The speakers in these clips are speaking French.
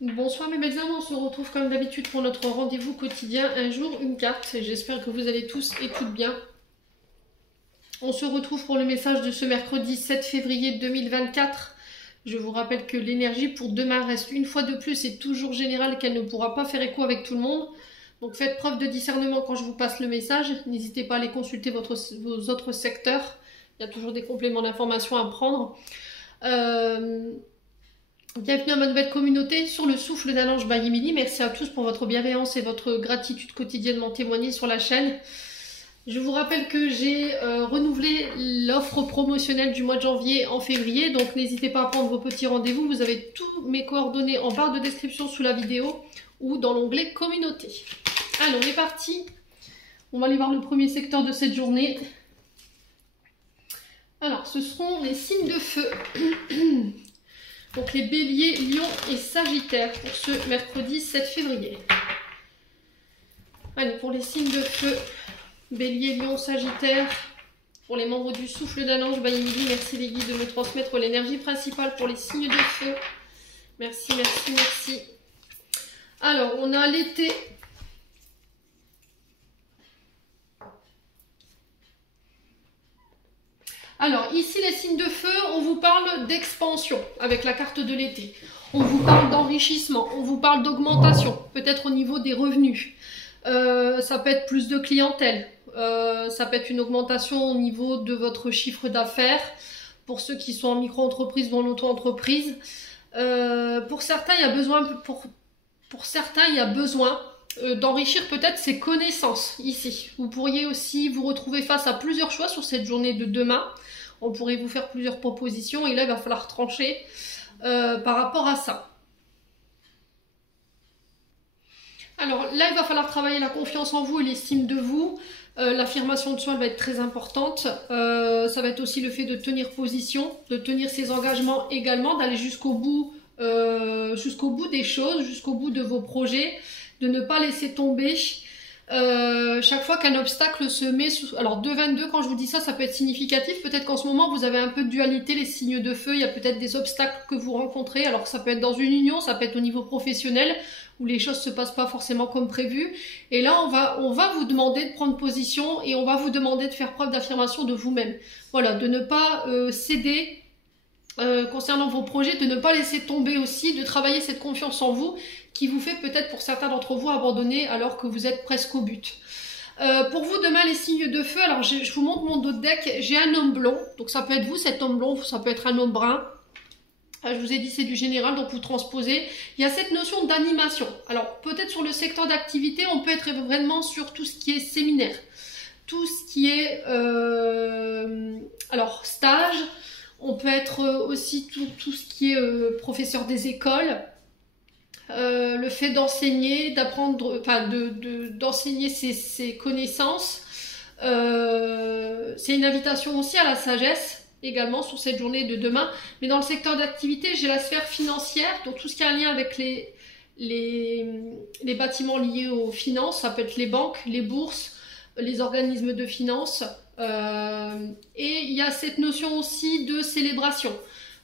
Bonsoir mes belles âmes, on se retrouve comme d'habitude pour notre rendez-vous quotidien, un jour une carte. J'espère que vous allez tous et toutes bien. On se retrouve pour le message de ce mercredi 7 février 2024. Je vous rappelle que l'énergie pour demain reste une fois de plus et toujours générale, qu'elle ne pourra pas faire écho avec tout le monde. Donc faites preuve de discernement quand je vous passe le message. N'hésitez pas à aller consulter vos autres secteurs. Il y a toujours des compléments d'informations à prendre. Bienvenue à ma nouvelle communauté sur le souffle d'un ange by Emily. Merci à tous pour votre bienveillance et votre gratitude quotidiennement témoignée sur la chaîne. Je vous rappelle que j'ai renouvelé l'offre promotionnelle du mois de janvier en février, donc n'hésitez pas à prendre vos petits rendez-vous. Vous avez tous mes coordonnées en barre de description sous la vidéo ou dans l'onglet communauté. Allez, on est parti. On va aller voir le premier secteur de cette journée. Alors, ce seront les signes de feu. Donc les béliers, lions et sagittaires pour ce mercredi 7 février. Allez, pour les signes de feu, bélier, lion, sagittaire, pour les membres du souffle d'un ange, by Emily, merci les guides de me transmettre l'énergie principale pour les signes de feu. Merci, merci, merci. Alors, on a l'été. Alors, ici, les signes de feu, on vous parle d'expansion avec la carte de l'été. On vous parle d'enrichissement, on vous parle d'augmentation, peut-être au niveau des revenus. Ça peut être plus de clientèle, ça peut être une augmentation au niveau de votre chiffre d'affaires, pour ceux qui sont en micro-entreprise ou en auto-entreprise. Pour certains, il y a besoin d'enrichir peut-être ses connaissances ici. Vous pourriez aussi vous retrouver face à plusieurs choix sur cette journée de demain. On pourrait vous faire plusieurs propositions et là, il va falloir trancher par rapport à ça. Alors là, il va falloir travailler la confiance en vous et l'estime de vous. L'affirmation de soi va être très importante. Ça va être aussi le fait de tenir position, de tenir ses engagements également, d'aller jusqu'au bout des choses, jusqu'au bout de vos projets, de ne pas laisser tomber. Chaque fois qu'un obstacle se met sous... Alors 2,22, quand je vous dis ça, ça peut être significatif. Peut-être qu'en ce moment, vous avez un peu de dualité, les signes de feu. Il y a peut-être des obstacles que vous rencontrez. Alors ça peut être dans une union, ça peut être au niveau professionnel, où les choses se passent pas forcément comme prévu. Et là, on va vous demander de prendre position et on va vous demander de faire preuve d'affirmation de vous-même. Voilà, de ne pas céder concernant vos projets, de ne pas laisser tomber aussi, de travailler cette confiance en vous qui vous fait peut-être pour certains d'entre vous abandonner alors que vous êtes presque au but. Pour vous demain les signes de feu, alors je vous montre mon dos de deck, j'ai un homme blond, donc ça peut être vous cet homme blond, ça peut être un homme brun. Je vous ai dit c'est du général, donc vous transposez. Il y a cette notion d'animation. Alors peut-être sur le secteur d'activité, on peut être vraiment sur tout ce qui est séminaire, tout ce qui est alors stage. On peut être aussi tout ce qui est professeur des écoles, le fait d'enseigner, d'apprendre, enfin d'enseigner ses connaissances. C'est une invitation aussi à la sagesse, également sur cette journée de demain. Mais dans le secteur d'activité, j'ai la sphère financière, donc tout ce qui a un lien avec les bâtiments liés aux finances, ça peut être les banques, les bourses, les organismes de finances. Et il y a cette notion aussi de célébration,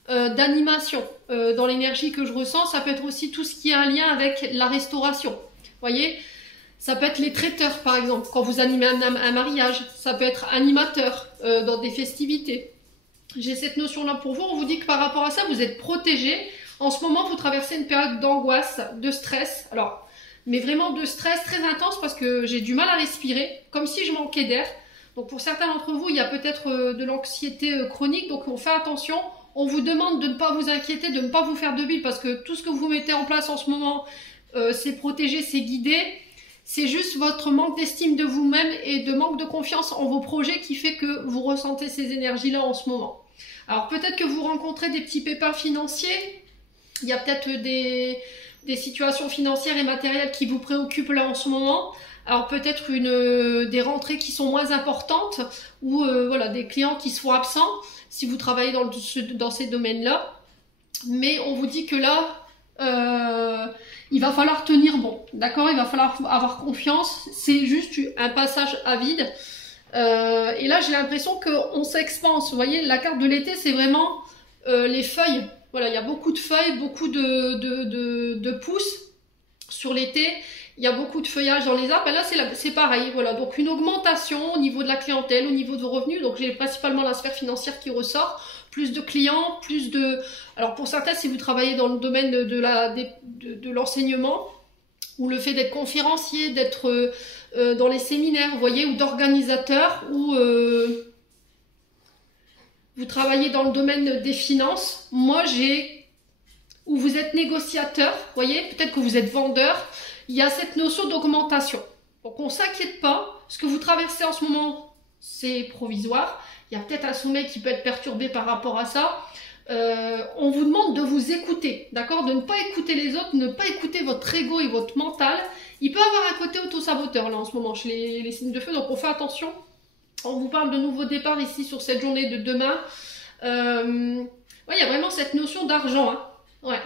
d'animation. Dans l'énergie que je ressens, ça peut être aussi tout ce qui a un lien avec la restauration. Vous voyez, ça peut être les traiteurs par exemple, quand vous animez un mariage, ça peut être animateur dans des festivités. J'ai cette notion-là pour vous, on vous dit que par rapport à ça, vous êtes protégé. En ce moment, vous traversez une période d'angoisse, de stress, alors, mais vraiment de stress très intense parce que j'ai du mal à respirer, comme si je manquais d'air. Donc pour certains d'entre vous, il y a peut-être de l'anxiété chronique, donc on fait attention. On vous demande de ne pas vous inquiéter, de ne pas vous faire de bile, parce que tout ce que vous mettez en place en ce moment, c'est protégé, c'est guidé. C'est juste votre manque d'estime de vous-même et de manque de confiance en vos projets qui fait que vous ressentez ces énergies-là en ce moment. Alors peut-être que vous rencontrez des petits pépins financiers, il y a peut-être des situations financières et matérielles qui vous préoccupent là en ce moment. Alors peut-être des rentrées qui sont moins importantes ou voilà, des clients qui sont absents si vous travaillez dans ces domaines-là. Mais on vous dit que là, il va falloir tenir bon, d'accord? Il va falloir avoir confiance. C'est juste un passage à vide. Et là, j'ai l'impression qu'on s'expanse. Vous voyez, la carte de l'été, c'est vraiment les feuilles. Vous Voilà, il y a beaucoup de feuilles, beaucoup de pousses sur l'été. Il y a beaucoup de feuillage dans les arbres. Et là, c'est pareil. Voilà, donc une augmentation au niveau de la clientèle, au niveau de vos revenus. Donc, j'ai principalement la sphère financière qui ressort. Plus de clients, plus de... Alors, pour certains, si vous travaillez dans le domaine de l'enseignement, ou le fait d'être conférencier, d'être dans les séminaires, vous voyez, ou d'organisateur, ou vous travaillez dans le domaine des finances. Moi, ou vous êtes négociateur, vous voyez, peut-être que vous êtes vendeur. Il y a cette notion d'augmentation. Donc, on ne s'inquiète pas. Ce que vous traversez en ce moment, c'est provisoire. Il y a peut-être un sommeil qui peut être perturbé par rapport à ça. On vous demande de vous écouter, d'accord? De ne pas écouter les autres, ne pas écouter votre ego et votre mental. Il peut avoir un côté auto-saboteur là en ce moment chez les signes de feu, donc on fait attention. On vous parle de nouveaux départs ici sur cette journée de demain. Ouais, il y a vraiment cette notion d'argent, hein. Ouais.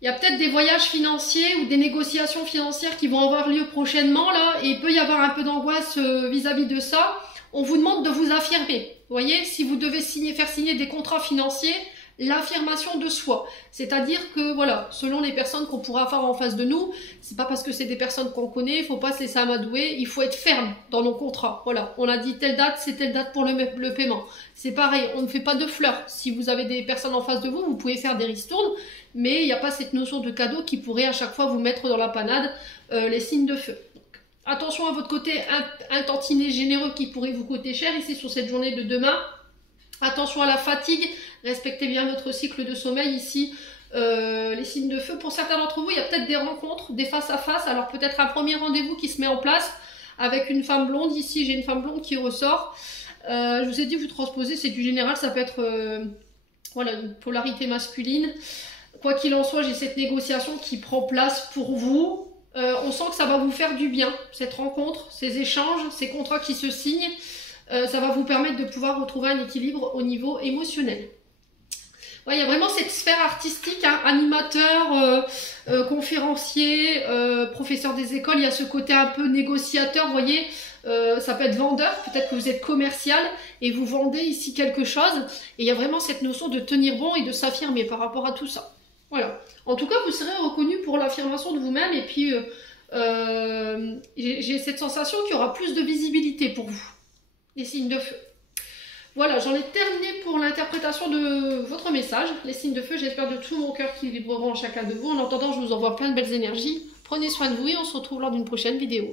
Il y a peut-être des voyages financiers ou des négociations financières qui vont avoir lieu prochainement là, et il peut y avoir un peu d'angoisse vis-à-vis de ça. On vous demande de vous affirmer. Vous voyez, si vous devez faire signer des contrats financiers, l'affirmation de soi. C'est-à-dire que, voilà, selon les personnes qu'on pourra avoir en face de nous, c'est pas parce que c'est des personnes qu'on connaît, il faut pas se laisser amadouer, il faut être ferme dans nos contrats. Voilà, on a dit telle date, c'est telle date pour le paiement. C'est pareil, on ne fait pas de fleurs. Si vous avez des personnes en face de vous, vous pouvez faire des ristournes, mais il n'y a pas cette notion de cadeau qui pourrait à chaque fois vous mettre dans la panade les signes de feu. Attention à votre côté un tantinet généreux qui pourrait vous coûter cher ici sur cette journée de demain. Attention à la fatigue, respectez bien votre cycle de sommeil ici, les signes de feu. Pour certains d'entre vous, il y a peut-être des rencontres, des face-à-face, alors peut-être un premier rendez-vous qui se met en place avec une femme blonde. Ici, j'ai une femme blonde qui ressort. Je vous ai dit, vous transposez, c'est du général, ça peut être voilà, une polarité masculine. Quoi qu'il en soit, j'ai cette négociation qui prend place pour vous. On sent que ça va vous faire du bien, cette rencontre, ces échanges, ces contrats qui se signent. Ça va vous permettre de pouvoir retrouver un équilibre au niveau émotionnel. Ouais, il y a vraiment cette sphère artistique, hein, animateur, conférencier, professeur des écoles. Il y a ce côté un peu négociateur, vous voyez. Ça peut être vendeur, peut-être que vous êtes commercial et vous vendez ici quelque chose. Et il y a vraiment cette notion de tenir bon et de s'affirmer par rapport à tout ça. Voilà. En tout cas, vous serez reconnu pour l'affirmation de vous-même et puis j'ai cette sensation qu'il y aura plus de visibilité pour vous, les signes de feu. Voilà, j'en ai terminé pour l'interprétation de votre message, les signes de feu. J'espère de tout mon cœur qu'ils vibreront en chacun de vous. En attendant, je vous envoie plein de belles énergies. Prenez soin de vous et on se retrouve lors d'une prochaine vidéo.